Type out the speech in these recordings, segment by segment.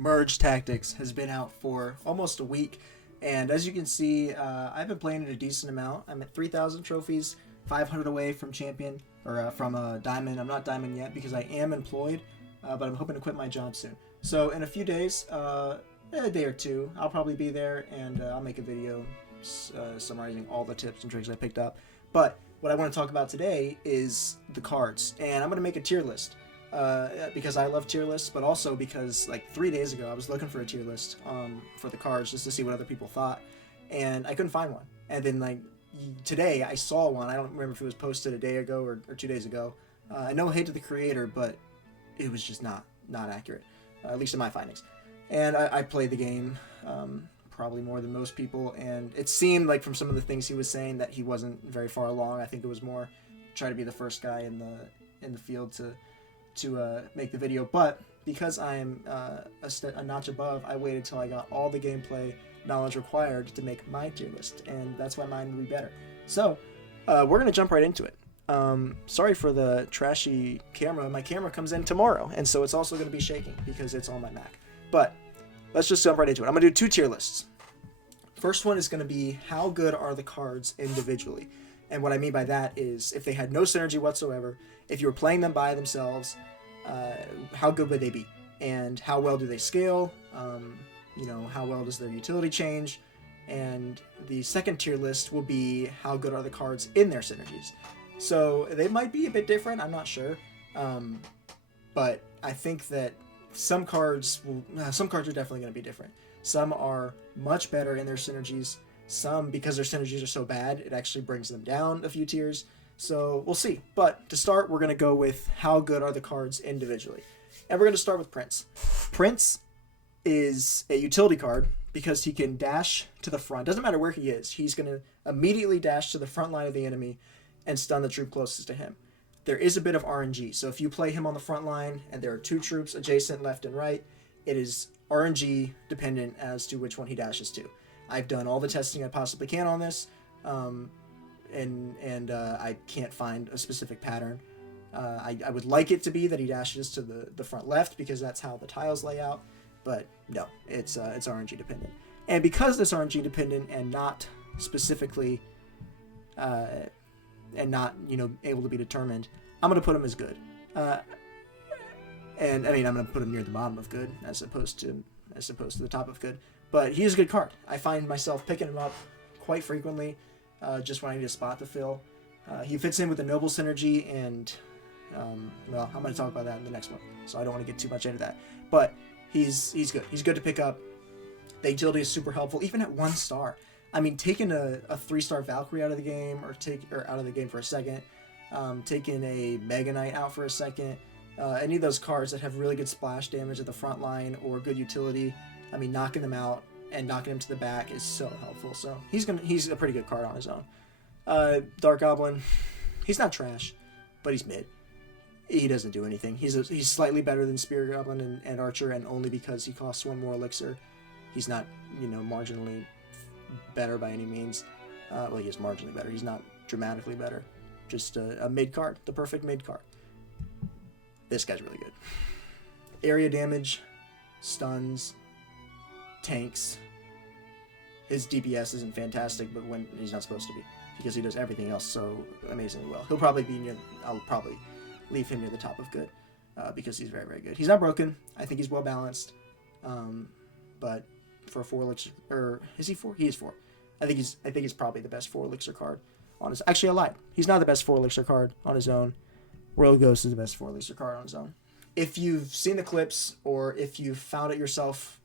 Merge Tactics has been out for almost a week, and as you can see, I've been playing it a decent amount. I'm at 3,000 trophies, 500 away from champion, or from diamond. I'm not diamond yet because I am employed, but I'm hoping to quit my job soon. So in a few days, a day or two, I'll probably be there, and I'll make a video summarizing all the tips and tricks I picked up. But what I want to talk about today is the cards, and I'm going to make a tier list. Because I love tier lists, but also because like 3 days ago I was looking for a tier list for the cards just to see what other people thought, and I couldn't find one. And then like today I saw one. I don't remember if it was posted a day ago or 2 days ago. No hate to the creator, but it was just not accurate, at least in my findings. And I played the game probably more than most people, and it seemed like from some of the things he was saying that he wasn't very far along. I think it was more try to be the first guy in the field to make the video, but because I'm a notch above, I waited till I got all the gameplay knowledge required to make my tier list, and that's why mine will be better. So we're gonna jump right into it. Sorry for the trashy camera. My camera comes in tomorrow, and so it's also gonna be shaking because it's on my Mac. But let's just jump right into it. I'm gonna do 2 tier lists. First one is gonna be how good are the cards individually, and what I mean by that is if they had no synergy whatsoever, if you were playing them by themselves, how good would they be? And how well do they scale? How well does their utility change? And the second tier list will be how good are the cards in their synergies. So they might be a bit different, I'm not sure. But I think that some cards are definitely going to be different. Some are much better in their synergies. Some, because their synergies are so bad, it actually brings them down a few tiers. So we'll see. But to start, we're going to go with how good are the cards individually. And we're going to start with Prince. Prince is a utility card because he can dash to the front. Doesn't matter where he is. He's going to immediately dash to the front line of the enemy and stun the troop closest to him. There is a bit of RNG. So if you play him on the front line and there are 2 troops adjacent left and right, it is RNG dependent as to which one he dashes to. I've done all the testing I possibly can on this, and I can't find a specific pattern. I would like it to be that he dashes to the front left because that's how the tiles lay out, but no, it's RNG dependent. And because it's RNG dependent and not specifically, and not able to be determined, I'm gonna put him as good. And I mean I'm gonna put him near the bottom of good as opposed to the top of good. But he is a good card. I find myself picking him up quite frequently, just when I need a spot to fill. He fits in with the Noble synergy, and I'm going to talk about that in the next one, so I don't want to get too much into that. But he's good. He's good to pick up. The utility is super helpful, even at 1 star. I mean, taking a 3-star Valkyrie out of the game, or out of the game for a second, taking a Mega Knight out for a second, any of those cards that have really good splash damage at the front line or good utility. I mean, knocking them out and knocking him to the back is so helpful. So he's a pretty good card on his own. Dark Goblin, he's not trash, but he's mid. He doesn't do anything. He's slightly better than Spirit Goblin and Archer, and only because he costs 1 more elixir. He's not, marginally better by any means. Well, he is marginally better. He's not dramatically better. Just a mid card, the perfect mid card. This guy's really good. Area damage, stuns, tanks. His DPS isn't fantastic, but when he's not supposed to be, because he does everything else so amazingly well. He'll probably be I'll probably leave him near the top of good, because he's very, very good. He's not broken. I think he's well balanced, but for a 4 elixir, or is he 4? He is 4. I think he's probably the best 4 elixir card on his. Actually, I lied. He's not the best 4 elixir card on his own. Royal Ghost is the best 4 elixir card on his own. If you've seen the clips, or if you've found it yourself,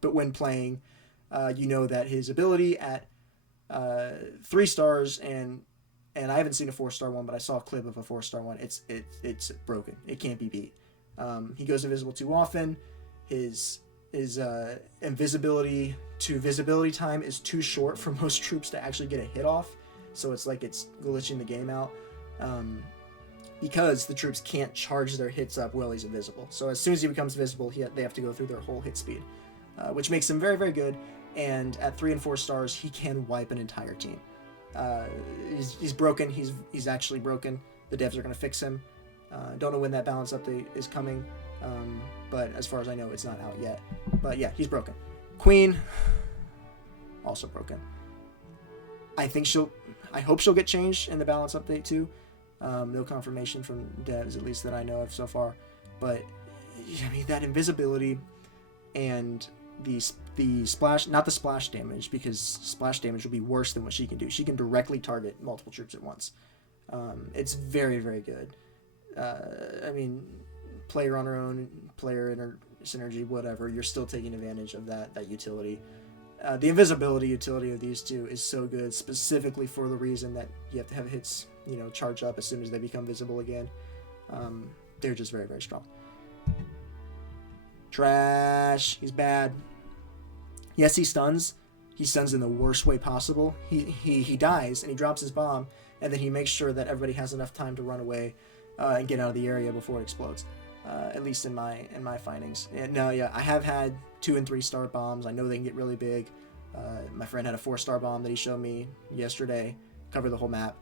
but when playing, you know that his ability at 3 stars, and I haven't seen a 4-star one, but I saw a clip of a 4-star one. It's broken. It can't be beat. He goes invisible too often. His invisibility to visibility time is too short for most troops to actually get a hit off. So it's like it's glitching the game out. Because the troops can't charge their hits up while he's invisible. So as soon as he becomes visible, they have to go through their whole hit speed, which makes him very, very good. And at 3 and 4 stars, he can wipe an entire team. He's broken. He's actually broken. The devs are going to fix him. Don't know when that balance update is coming, but as far as I know, it's not out yet. But yeah, he's broken. Queen, also broken. I hope she'll get changed in the balance update too. No confirmation from devs, at least that I know of so far. But I mean, that invisibility and the splash, not the splash damage, because splash damage will be worse than what she can do. She can directly target multiple troops at once. It's very, very good. I mean, player on her own, player in her synergy, whatever, you're still taking advantage of that utility. The invisibility utility of these two is so good, specifically for the reason that you have to have hits, charge up as soon as they become visible again. They're just very, very strong. Trash. He's bad. Yes, he stuns. He stuns in the worst way possible. He dies and he drops his bomb, and then he makes sure that everybody has enough time to run away and get out of the area before it explodes. At least in my findings. And no, yeah, I have had 2 and 3 star bombs. I know they can get really big. My friend had a 4-star bomb that he showed me yesterday, covered the whole map.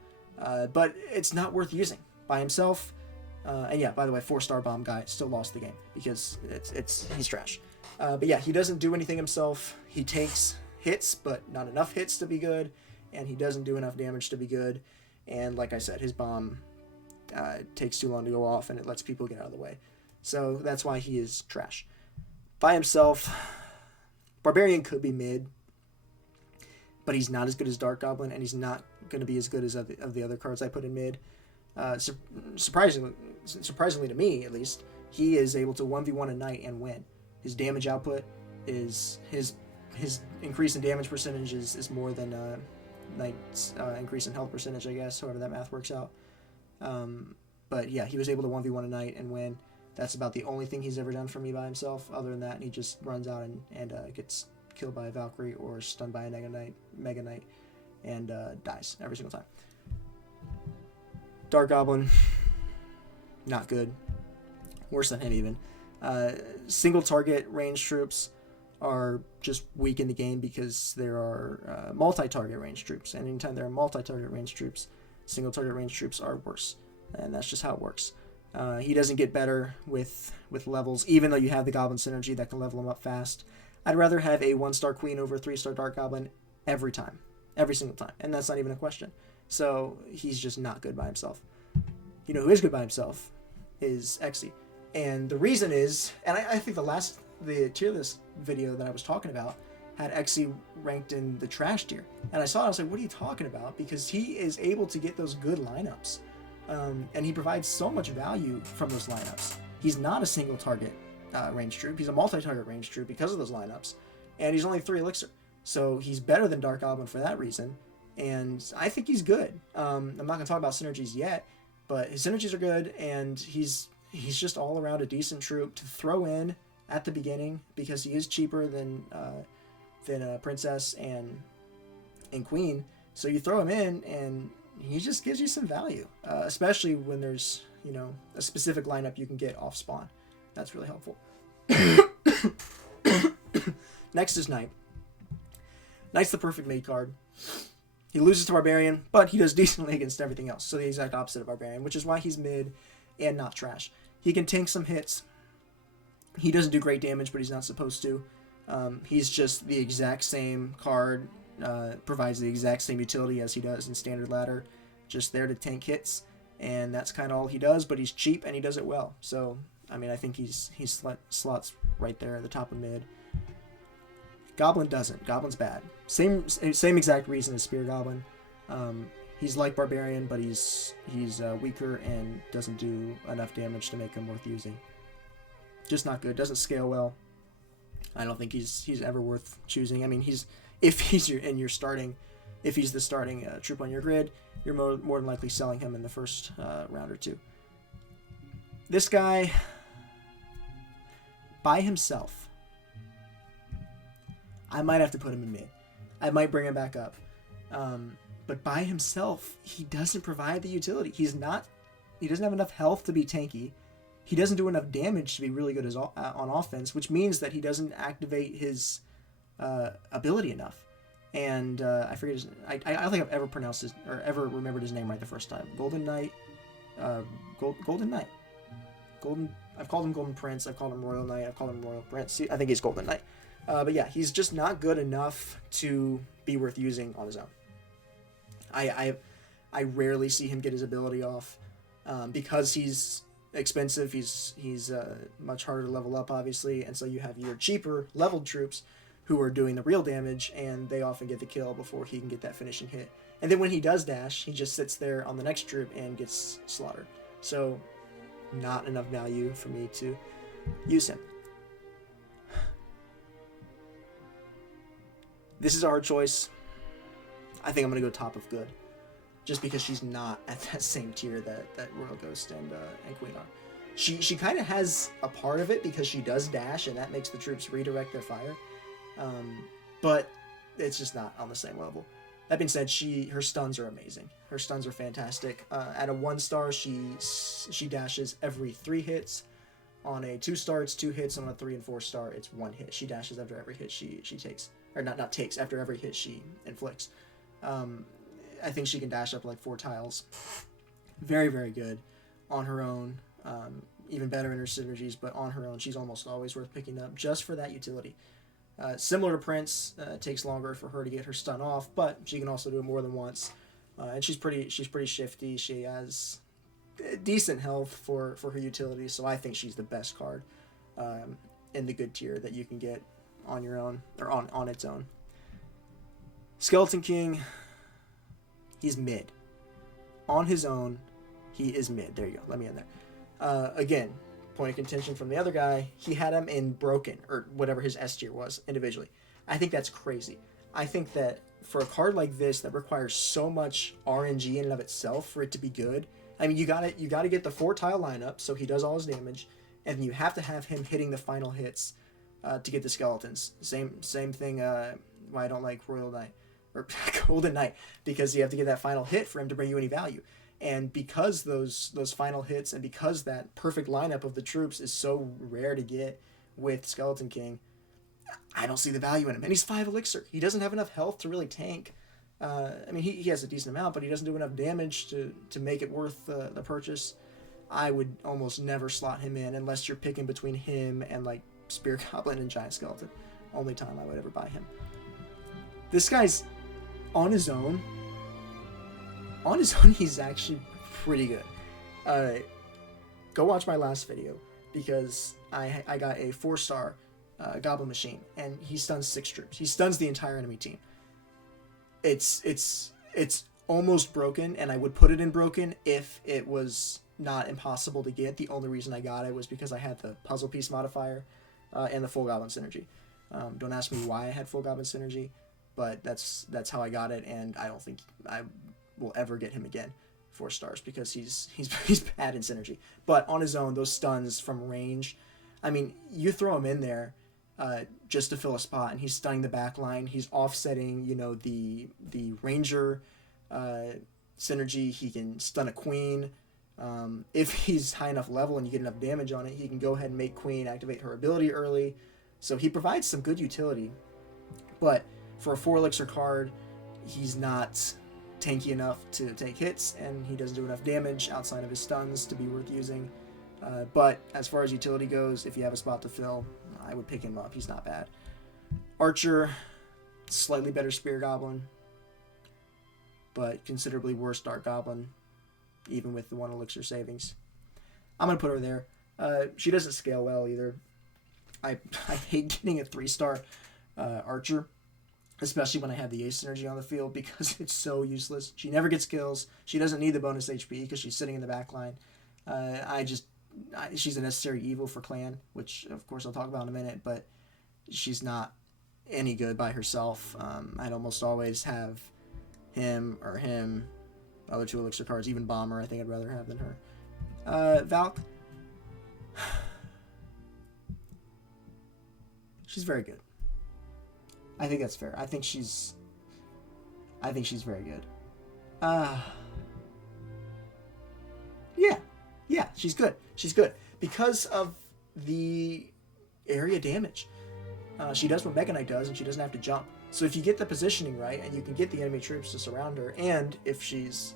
But it's not worth using by himself. And yeah, by the way, 4-star bomb guy still lost the game because he's trash. But yeah, he doesn't do anything himself. He takes hits, but not enough hits to be good, and he doesn't do enough damage to be good. And like I said, his bomb takes too long to go off, and it lets people get out of the way. So that's why he is trash. By himself, Barbarian could be mid, but he's not as good as Dark Goblin, and he's not going to be as good as of the other cards I put in mid. Surprisingly to me, at least, he is able to 1v1 a knight and win. His damage output is his increase in damage percentage is more than knight's increase in health percentage, I guess, however that math works out. But yeah, he was able to 1v1 a knight and win. That's about the only thing he's ever done for me by himself. Other than that, he just runs out and gets killed by a Valkyrie or stunned by a Mega Knight and dies every single time. Dark Goblin, not good. Worse than him even. Single target range troops are just weak in the game because there are multi-target range troops. And anytime there are multi-target range troops, single target range troops are worse. And that's just how it works. He doesn't get better with levels, even though you have the Goblin Synergy that can level him up fast. I'd rather have a 1-star Queen over a 3-star Dark Goblin every time. Every single time. And that's not even a question. So he's just not good by himself. You know who is good by himself is Xe. And the reason is, and I think the tier list video that I was talking about had Xe ranked in the trash tier. And I saw it, I was like, what are you talking about? Because he is able to get those good lineups. And he provides so much value from those lineups. He's not a single target range troop. He's a multi-target range troop because of those lineups. And he's only 3 elixir. So he's better than Dark Goblin for that reason. And I think he's good. I'm not going to talk about synergies yet, but his synergies are good, and he's just all around a decent troop to throw in at the beginning because he is cheaper than Princess and Queen. So you throw him in, and he just gives you some value, especially when there's a specific lineup you can get off spawn. That's really helpful. Next is Knight. Knight's the perfect mate card. He loses to Barbarian, but he does decently against everything else. So the exact opposite of Barbarian, which is why he's mid and not trash. He can tank some hits. He doesn't do great damage, but he's not supposed to. He's just the exact same card, provides the exact same utility as he does in Standard Ladder. Just there to tank hits, and that's kind of all he does, but he's cheap and he does it well. So, I mean, I think he slots right there at the top of mid. Goblin doesn't. Goblin's bad. Same exact reason as Spear Goblin. He's like Barbarian, but he's weaker and doesn't do enough damage to make him worth using. Just not good. Doesn't scale well. I don't think he's ever worth choosing. I mean, if he's the starting troop on your grid, you're more than likely selling him in the first round or two. This guy, by himself, I might have to put him in mid. I might bring him back up. But by himself, he doesn't provide the utility. He doesn't have enough health to be tanky. He doesn't do enough damage to be really good on offense, which means that he doesn't activate his ability enough. And I forget his. I don't think I've ever pronounced his or ever remembered his name right the first time. Golden Knight. Golden Knight. I've called him Golden Prince, I've called him Royal Knight, I've called him Royal Prince. I think he's Golden Knight. But yeah, he's just not good enough to be worth using on his own. I rarely see him get his ability off because he's expensive. He's much harder to level up, obviously, and so you have your cheaper leveled troops who are doing the real damage, and they often get the kill before he can get that finishing hit. And then when he does dash, he just sits there on the next troop and gets slaughtered. So not enough value for me to use him. This is a hard choice. I think I'm going to go top of good, just because she's not at that same tier that Royal Ghost and Queen are. She kind of has a part of it because she does dash, and that makes the troops redirect their fire. But it's just not on the same level. That being said, her stuns are amazing. Her stuns are fantastic. At a 1-star, she dashes every 3 hits. On a 2-star, it's 2 hits. On a 3 and 4-star, it's 1 hit. She dashes after every hit she takes, or not takes, after every hit she inflicts. I think she can dash up like 4 tiles. Very, very good on her own. Even better in her synergies, but on her own, she's almost always worth picking up just for that utility. Similar to Prince, it takes longer for her to get her stun off, but she can also do it more than once. And she's pretty shifty. She has decent health for her utility, so I think she's the best card in the good tier that you can get on your own, or on its own. Skeleton King, he's mid. On his own, he is mid. There you go. Let me in there. Again, point of contention from the other guy, he had him in broken, or whatever his S tier was individually. I think that's crazy. I think that for a card like this that requires so much RNG in and of itself for it to be good, I mean, you gotta get the 4-tile lineup so he does all his damage, and you have to have him hitting the final hits to get the skeletons. Same thing. Why I don't like Royal Knight or Golden Knight, because you have to get that final hit for him to bring you any value. And because those final hits, and because that perfect lineup of the troops is so rare to get with Skeleton King, I don't see the value in him. And he's 5 elixir. He doesn't have enough health to really tank. I mean, he has a decent amount, but he doesn't do enough damage to make it worth the purchase. I would almost never slot him in unless you're picking between him and like Spear Goblin and Giant Skeleton. Only time I would ever buy him. This guy's on his own. On his own, he's actually pretty good. Go watch my last video, because I got a 4-star Goblin Machine, and he stuns 6 troops. He stuns the entire enemy team. It's almost broken, and I would put it in broken if it was not impossible to get. The only reason I got it was because I had the puzzle piece modifier and the full Goblin synergy. Don't ask me why I had full Goblin synergy, but that's how I got it, and I don't think I will ever get him again 4 stars, because he's bad in synergy. But on his own, those stuns from range, I mean, you throw him in there just to fill a spot, and he's stunning the back line. He's offsetting, the ranger synergy. He can stun a queen. If he's high enough level and you get enough damage on it, he can go ahead and make queen activate her ability early. So he provides some good utility. But for a 4 elixir card, he's not tanky enough to take hits, and he doesn't do enough damage outside of his stuns to be worth using. But as far as utility goes, if you have a spot to fill, I would pick him up. He's not bad. Archer, slightly better Spear Goblin, but considerably worse Dark Goblin, even with the 1 elixir savings. I'm going to put her there. She doesn't scale well either. I hate getting a 3-star Archer, especially when I have the Ace synergy on the field, because it's so useless. She never gets kills. She doesn't need the bonus HP because she's sitting in the back line. She's a necessary evil for clan, which of course I'll talk about in a minute, but she's not any good by herself. I'd almost always have him, other 2 elixir cards, even Bomber I think I'd rather have than her. Valk, she's very good. I think that's fair. I think she's very good. Yeah, she's good. She's good because of the area damage. She does what Mega Knight does, and she doesn't have to jump. So if you get the positioning right, and you can get the enemy troops to surround her, and if she's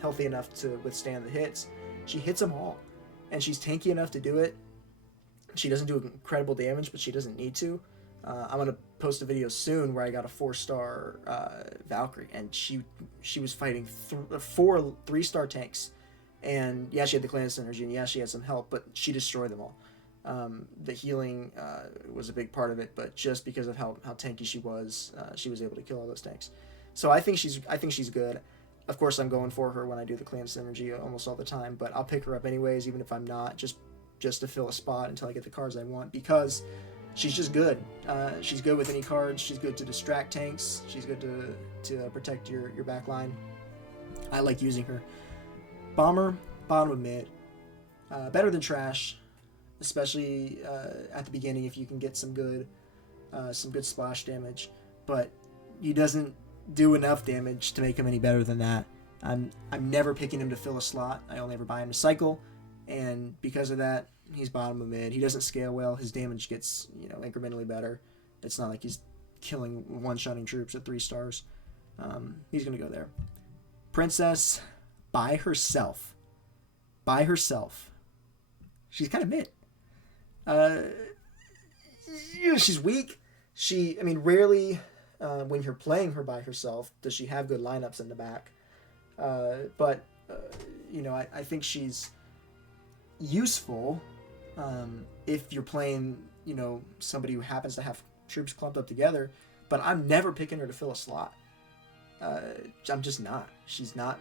healthy enough to withstand the hits, she hits them all, and she's tanky enough to do it. She doesn't do incredible damage, but she doesn't need to. I'm gonna post a video soon where I got a 4-star Valkyrie, and she was fighting 4 3-star tanks, and yeah, she had the clan synergy, and yeah, she had some help, but she destroyed them all. The healing was a big part of it, but just because of how tanky she was able to kill all those tanks. So I think she's good. Of course, I'm going for her when I do the clan synergy almost all the time, but I'll pick her up anyways, even if I'm not, just to fill a spot until I get the cards I want, because she's just good. She's good with any cards. She's good to distract tanks. She's good to protect your back line. I like using her. Bomber, bottom of mid. Better than trash, especially at the beginning if you can get some good splash damage. But he doesn't do enough damage to make him any better than that. I'm never picking him to fill a slot. I only ever buy him to cycle, and because of that, he's bottom of mid. He doesn't scale well. His damage gets incrementally better. It's not like he's killing one-shotting troops at 3 stars. He's gonna go there. Princess, by herself. She's kind of mid. She's weak. Rarely when you're playing her by herself does she have good lineups in the back. But I think she's useful if you're playing, somebody who happens to have troops clumped up together. But I'm never picking her to fill a slot. I'm just not. She's not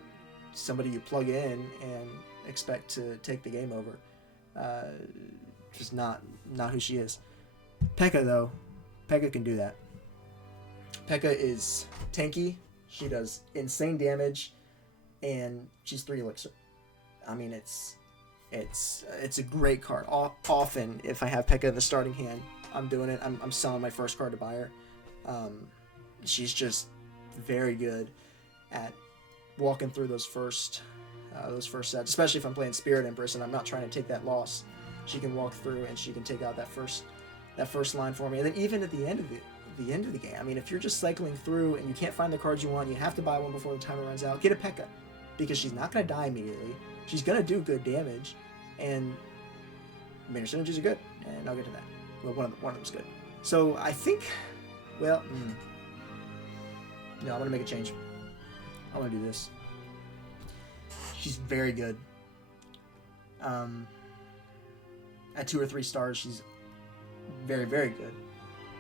somebody you plug in and expect to take the game over. Just not who she is. P.E.K.K.A. though, P.E.K.K.A. can do that. P.E.K.K.A. is tanky. She does insane damage, and she's 3 elixir. It's a great card. Often, if I have P.E.K.K.A. in the starting hand, I'm doing it. I'm selling my first card to buy her. She's just very good at walking through those first sets, especially if I'm playing Spirit Empress and I'm not trying to take that loss. She can walk through and she can take out that first line for me. And then even at the end of the game, if you're just cycling through and you can't find the cards you want, you have to buy one before the timer runs out. Get a P.E.K.K.A. because she's not going to die immediately. She's going to do good damage, and her synergies are good, and I'll get to that. Well, one of them's good. So I think, no, I'm going to make a change. I want to do this. She's very good. At 2 or 3 stars, she's very, very good.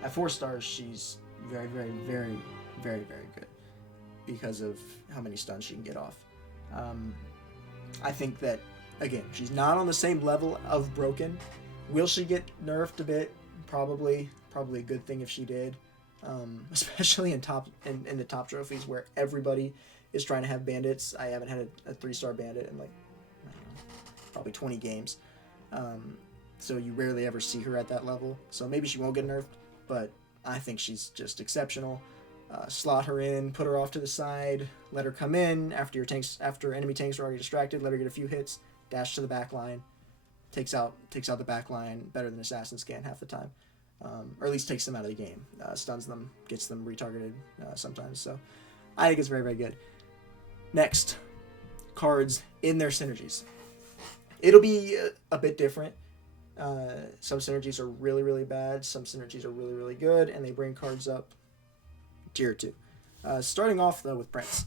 At 4 stars, she's very, very, very, very, very good because of how many stuns she can get off. I think that, again, she's not on the same level of broken. Will she get nerfed a bit? Probably a good thing if she did. Especially in the top trophies where everybody is trying to have bandits. I haven't had a 3-star bandit in probably 20 games. So you rarely ever see her at that level. So maybe she won't get nerfed, but I think she's just exceptional. Slot her in, put her off to the side, let her come in after enemy tanks are already distracted, let her get a few hits, dash to the back line, takes out the back line better than Assassin Scan half the time. Or at least takes them out of the game, stuns them, gets them retargeted sometimes. So I think it's very, very good. Next, cards in their synergies. It'll be a bit different. Some synergies are really, really bad. Some synergies are really, really good, and they bring cards up tier 2. Starting off, though, with Prince.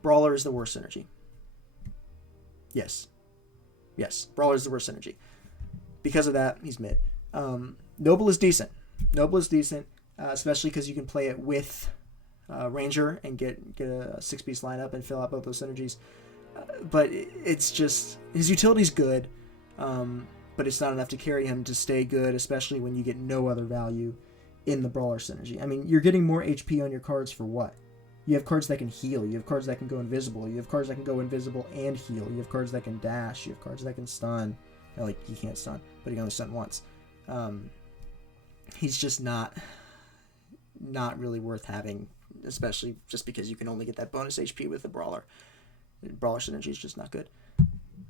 Brawler is the worst synergy. Yes. Brawler is the worst synergy. Because of that, he's mid. Noble is decent. Especially because you can play it with Ranger and get a 6-piece lineup and fill out both those synergies. But it's just, his utility's good, but it's not enough to carry him to stay good, especially when you get no other value in the Brawler synergy. You're getting more HP on your cards for what? You have cards that can heal. You have cards that can go invisible. You have cards that can go invisible and heal. You have cards that can dash. You have cards that can stun. He can't stun, but he can only stun once. He's just not really worth having, especially just because you can only get that bonus HP with the Brawler. Brawler synergy is just not good.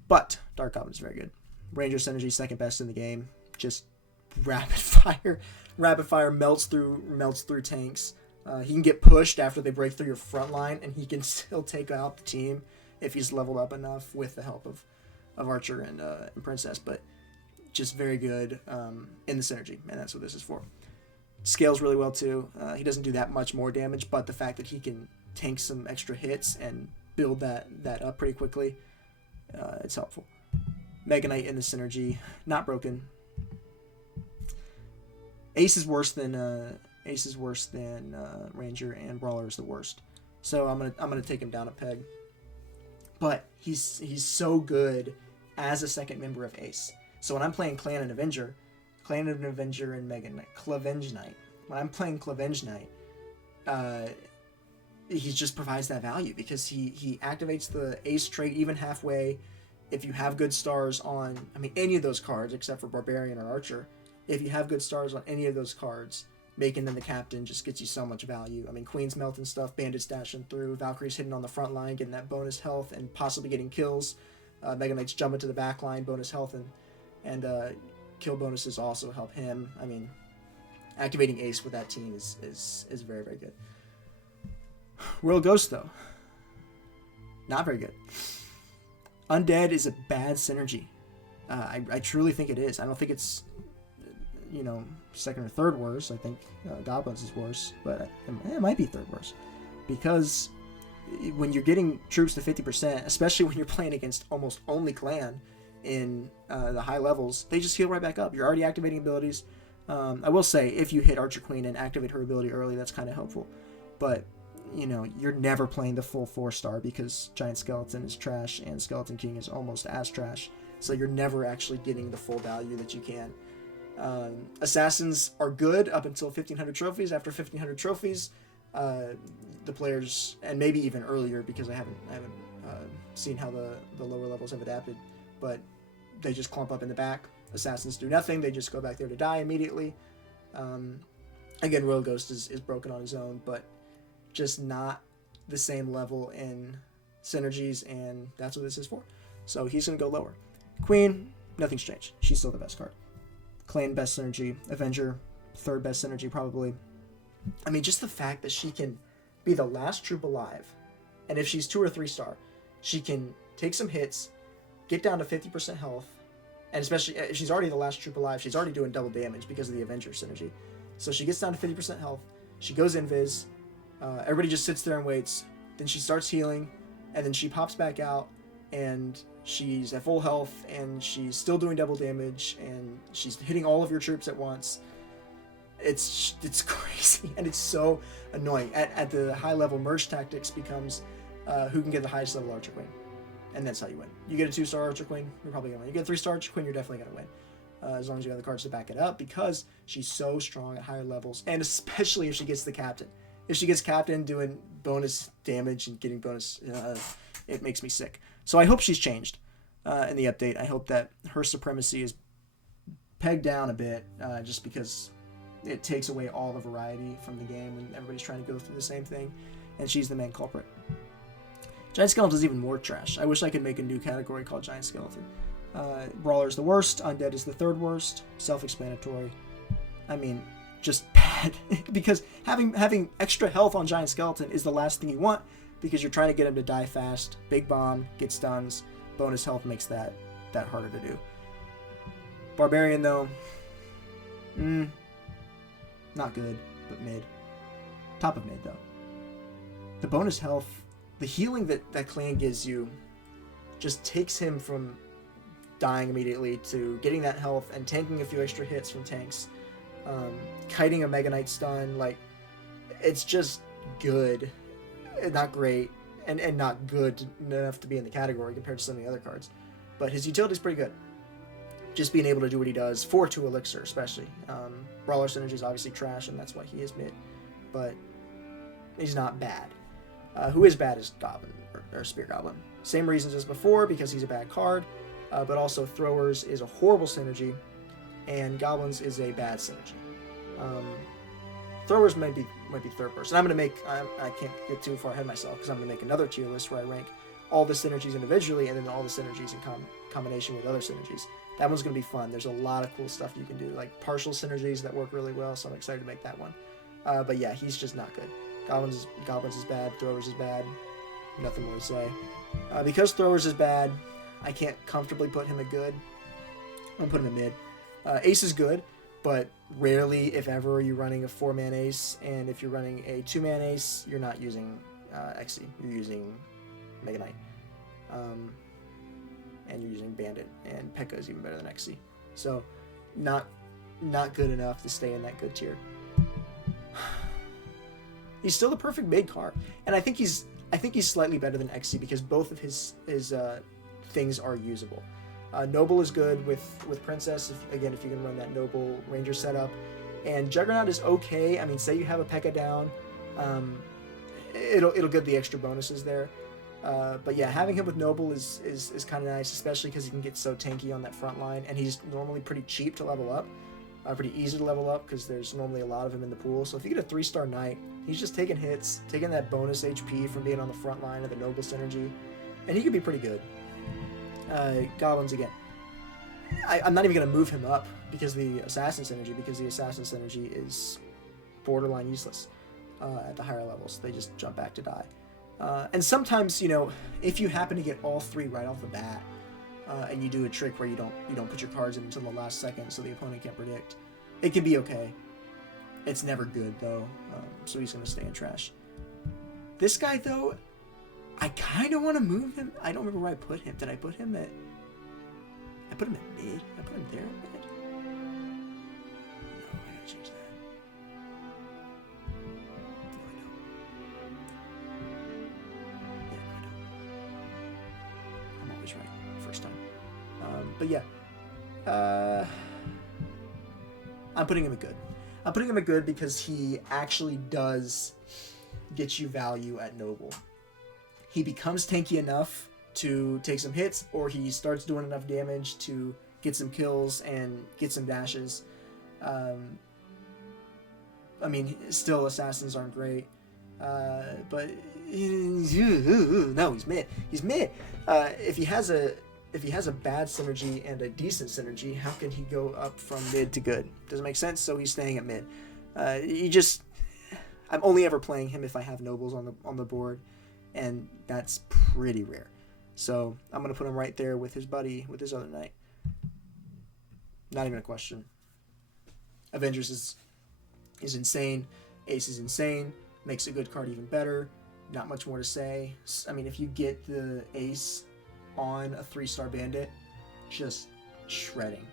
But Dark Goblin is very good. Ranger synergy, second best in the game. Just rapid fire melts through tanks. He can get pushed after they break through your front line, and he can still take out the team if he's leveled up enough with the help of Archer and Princess. But just very good in the synergy, and that's what this is for. Scales really well too. He doesn't do that much more damage, but the fact that he can tank some extra hits and build that up pretty quickly, it's helpful. Mega Knight in the synergy, not broken. Ace is worse than Ranger, and Brawler is the worst. So I'm gonna take him down a peg. But he's so good as a second member of Ace. So when I'm playing Clan and Avenger and Mega Knight, Clavenge Knight. When I'm playing Clavenge Knight, he just provides that value because he activates the Ace trait even halfway. If you have good stars on, any of those cards except for Barbarian or Archer, if you have good stars on any of those cards, making them the captain just gets you so much value. Queen's melting stuff, Bandits dashing through, Valkyrie's hitting on the front line, getting that bonus health and possibly getting kills. Mega Knight's jumping to the back line, bonus health and kill bonuses also help him. Activating Ace with that team is very, very good. Royal Ghost, though, not very good. Undead is a bad synergy. I truly think it is. I don't think it's, second or third worst. I think Goblins is worse, but it might be third worst. Because when you're getting troops to 50%, especially when you're playing against almost only Clan in the high levels, they just heal right back up. You're already activating abilities. I will say, if you hit Archer Queen and activate her ability early, that's kind of helpful. But, you're never playing the full 4-star because Giant Skeleton is trash and Skeleton King is almost as trash. So you're never actually getting the full value that you can. Assassins are good up until 1,500 trophies. After 1,500 trophies, the players, and maybe even earlier because I haven't seen how the lower levels have adapted, but they just clump up in the back. Assassins do nothing. They just go back there to die immediately. Again, Royal Ghost is broken on his own, but just not the same level in synergies, and that's what this is for. So he's going to go lower. Queen, nothing's changed. She's still the best card. Clan, best synergy. Avenger, third best synergy probably. Just the fact that she can be the last troop alive, and if she's 2 or 3 star, she can take some hits, get down to 50% health, and especially if she's already the last troop alive, she's already doing double damage because of the Avenger synergy. So she gets down to 50% health, she goes invis, everybody just sits there and waits, then she starts healing, and then she pops back out, and she's at full health, and she's still doing double damage, and she's hitting all of your troops at once. It's crazy, and it's so annoying. At the high level, merge tactics becomes who can get the highest level Archer Queen, and that's how you win. You get a 2-star Archer Queen, you're probably gonna win. You get a 3-star Archer Queen, you're definitely gonna win, as long as you have the cards to back it up, because she's so strong at higher levels, and especially if she gets the captain. If she gets captain doing bonus damage and getting bonus, it makes me sick. So I hope she's changed in the update. I hope that her supremacy is pegged down a bit, just because it takes away all the variety from the game when everybody's trying to go through the same thing, and she's the main culprit. Giant Skeleton is even more trash. I wish I could make a new category called Giant Skeleton. Brawler is the worst. Undead is the third worst. Self-explanatory. Just bad. Because having extra health on Giant Skeleton is the last thing you want, because you're trying to get him to die fast. Big bomb, get stuns, bonus health makes that harder to do. Barbarian, though, not good, but mid. Top of mid, though. The bonus health, the healing that Clan gives you, just takes him from dying immediately to getting that health and tanking a few extra hits from tanks. Kiting a Mega Knight stun, it's just good. Not great, and not good enough to be in the category compared to some of the other cards. But his utility's pretty good. Just being able to do what he does, 4-2 Elixir especially. Brawler synergy is obviously trash, and that's why he is mid. But he's not bad. Who is bad is Goblin, or Spear Goblin. Same reasons as before, because he's a bad card, but also Throwers is a horrible synergy, and Goblins is a bad synergy. Throwers might be third person. I'm going to make, I can't get too far ahead of myself, because I'm going to make another tier list where I rank all the synergies individually and then all the synergies in combination with other synergies. That one's going to be fun. There's a lot of cool stuff you can do, like partial synergies that work really well, so I'm excited to make that one. But yeah, he's just not good. Goblins is bad, Throwers is bad, nothing more to say. Because Throwers is bad, I can't comfortably put him at good. I'm going to put him at mid. Ace is good, but rarely, if ever, are you running a 4-man ace, and if you're running a 2-man ace, you're not using Xe. You're using Mega Knight. And you're using Bandit, and P.E.K.K.A is even better than Xe. So, not good enough to stay in that good tier. He's still the perfect mid card, and I think he's slightly better than Xe because both of his things are usable. Noble is good with Princess, if you can run that Noble Ranger setup. And Juggernaut is okay. I mean, say you have a P.E.K.K.A down, it'll get the extra bonuses there. But yeah, having him with Noble is kind of nice, especially because he can get so tanky on that front line, and he's normally pretty cheap to level up. Pretty easy to level up because there's normally a lot of him in the pool. So if you get a 3-star Knight, he's just taking hits, taking that bonus HP from being on the front line of the Noble synergy, and he could be pretty good. Goblins again. I'm not even going to move him up because the Assassin synergy, because the Assassin synergy is borderline useless at the higher levels. They just jump back to die. And sometimes, if you happen to get all 3 right off the bat, and you do a trick where you don't put your cards in until the last second so the opponent can't predict, it can be okay. It's never good, though, so he's going to stay in trash. This guy, though, I kind of want to move him. I don't remember where I put him. Did I put him at... I put him at mid? I put him there at mid? No, I gotta change that. No, I don't. Yeah, no, I don't. I'm always right. First time. But yeah. I'm putting him at good. I'm putting him at good because he actually does get you value at Noble. He becomes tanky enough to take some hits, or he starts doing enough damage to get some kills and get some dashes. I mean, still assassins aren't great, but no, he's mid. He's mid. If he has a bad synergy and a decent synergy, how can he go up from mid to good? Doesn't make sense. So he's staying at mid. I'm only ever playing him if I have nobles on the board, and that's pretty rare. So I'm gonna put him right there with his buddy, with his other knight. Not even a question. Avengers is insane. Ace is insane. Makes a good card even better. Not much more to say. I mean, if you get the Ace on a 3-star bandit, just shredding.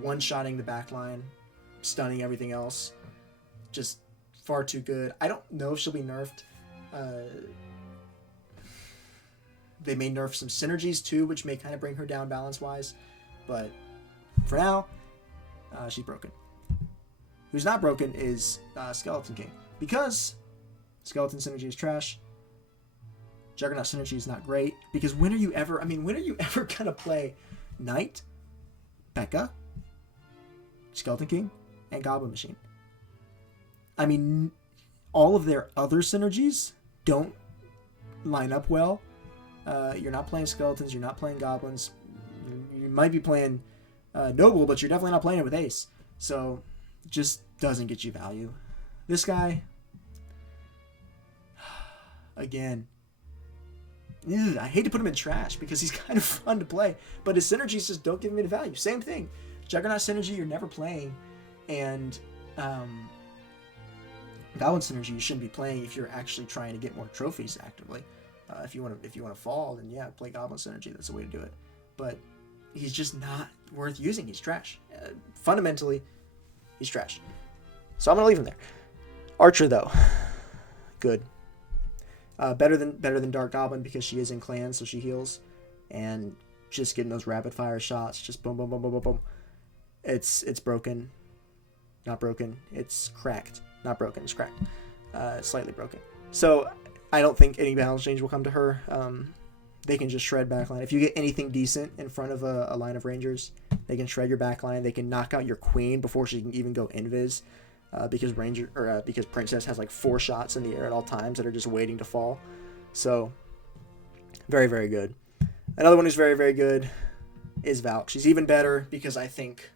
One-shotting the backline, stunning everything else. Just far too good. I don't know if she'll be nerfed. They may nerf some synergies too, which may kind of bring her down balance-wise. But for now, she's broken. Who's not broken is Skeleton King. Because Skeleton synergy is trash. Juggernaut synergy is not great. Because when are you ever going to play Knight, P.E.K.K.A, Skeleton King, and Goblin Machine? I mean, all of their other synergies don't line up well. You're not playing Skeletons, you're not playing Goblins. You might be playing Noble, but you're definitely not playing it with Ace. So, just doesn't get you value. This guy, again, I hate to put him in trash because he's kind of fun to play, but his synergies just don't give him any value. Same thing. Juggernaut synergy you're never playing, and Goblin synergy you shouldn't be playing if you're actually trying to get more trophies actively. If you want to fall, then yeah, play Goblin synergy. That's the way to do it. But he's just not worth using. He's trash. Fundamentally, he's trash. So I'm gonna leave him there. Archer though, good. Better than Dark Goblin because she is in clan, so she heals, and just getting those rapid fire shots, just boom, boom, boom, boom, boom, boom. It's broken, not broken. It's cracked, not broken. It's cracked, slightly broken. So I don't think any balance change will come to her. They can just shred backline. If you get anything decent in front of a line of Rangers, they can shred your backline. They can knock out your queen before she can even go invis, because Princess has like 4 shots in the air at all times that are just waiting to fall. So very, very good. Another one who's very, very good is Valk. She's even better because I think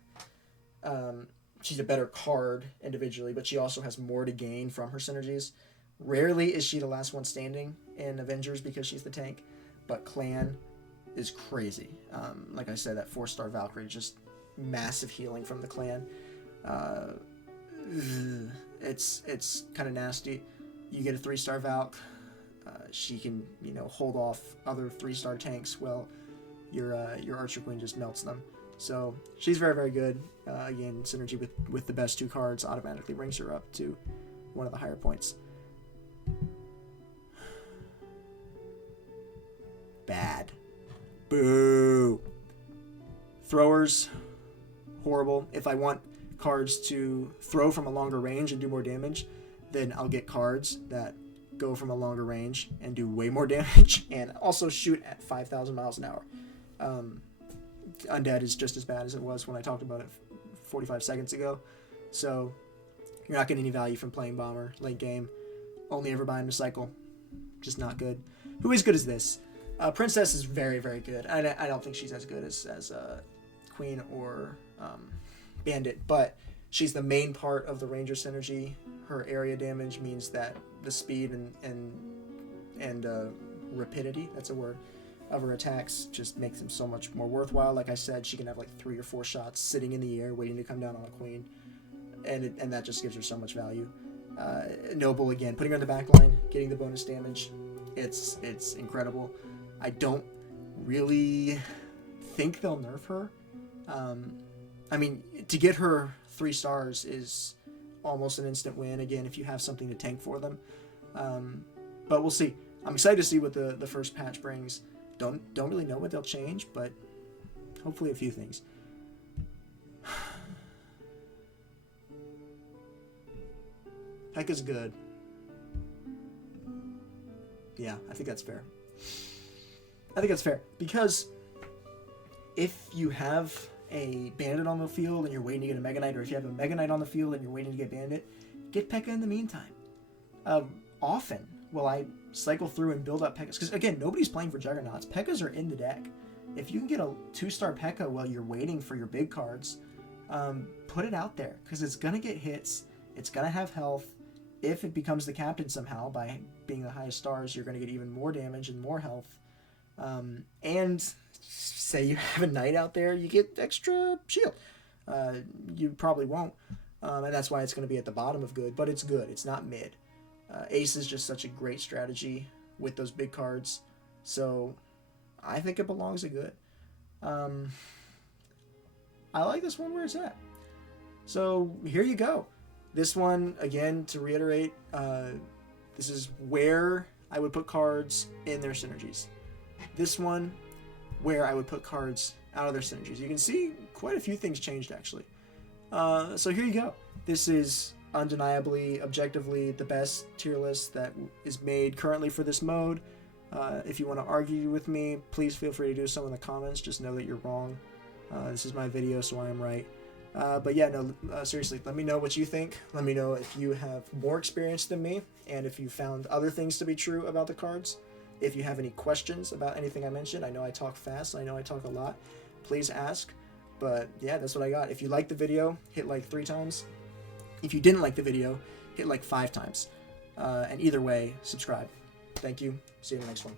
she's a better card individually, but she also has more to gain from her synergies. Rarely is she the last one standing in Avengers because she's the tank, but Clan is crazy. Like I said, that 4-star Valkyrie just massive healing from the clan. It's kind of nasty. You get a 3-star Valk. She can, you know, hold off other 3-star tanks. Well, your Archer Queen just melts them. So she's very, very good. Again, synergy with the best 2 cards automatically brings her up to one of the higher points. Bad. Boo. Throwers, horrible. If I want cards to throw from a longer range and do more damage, then I'll get cards that go from a longer range and do way more damage and also shoot at 5,000 miles an hour. Undead is just as bad as it was when I talked about it 45 seconds ago. So you're not getting any value from playing Bomber late game. Only ever buying a cycle. Just not good. Who is good as this? Princess is very, very good. I don't think she's as good as Queen or Bandit, but she's the main part of the Ranger synergy. Her area damage means that the speed and rapidity, that's a word, of her attacks just makes them so much more worthwhile. Like I said, she can have like 3 or 4 shots sitting in the air waiting to come down on a Queen, and that just gives her so much value. Noble, again, putting her in the back line, getting the bonus damage, it's incredible. I don't really think they'll nerf her. I mean, to get her 3 stars is almost an instant win, again, if you have something to tank for them. But we'll see. I'm excited to see what the first patch brings. Don't really know what they'll change, but hopefully a few things. P.E.K.K.A.'s good. Yeah, I think that's fair. I think that's fair, because if you have a Bandit on the field and you're waiting to get a Mega Knight, or if you have a Mega Knight on the field and you're waiting to get Bandit, get P.E.K.K.A. in the meantime. Often will I cycle through and build up P.E.K.K.A.s, because again, nobody's playing for Juggernauts. P.E.K.K.A.s are in the deck. If you can get a 2-star P.E.K.K.A. while you're waiting for your big cards, put it out there, because it's going to get hits, it's going to have health. If it becomes the captain somehow, by being the highest stars, you're going to get even more damage and more health. And say you have a knight out there, you get extra shield. You probably won't, and that's why it's going to be at the bottom of good, but it's good. It's not mid. Ace is just such a great strategy with those big cards, so I think it belongs at good. I like this one where it's at. So here you go. This one, again, to reiterate, this is where I would put cards in their synergies. This one, where I would put cards out of their synergies. You can see quite a few things changed, actually. So here you go. This is undeniably, objectively, the best tier list that is made currently for this mode. If you want to argue with me, please feel free to do so in the comments. Just know that you're wrong. This is my video, so I am right. But yeah, no, seriously, let me know what you think. Let me know if you have more experience than me, and if you found other things to be true about the cards. If you have any questions about anything I mentioned, I know I talk fast, I know I talk a lot, please ask. But yeah, that's what I got. If you liked the video, hit like 3 times. If you didn't like the video, hit like 5 times. And either way, subscribe. Thank you. See you in the next one.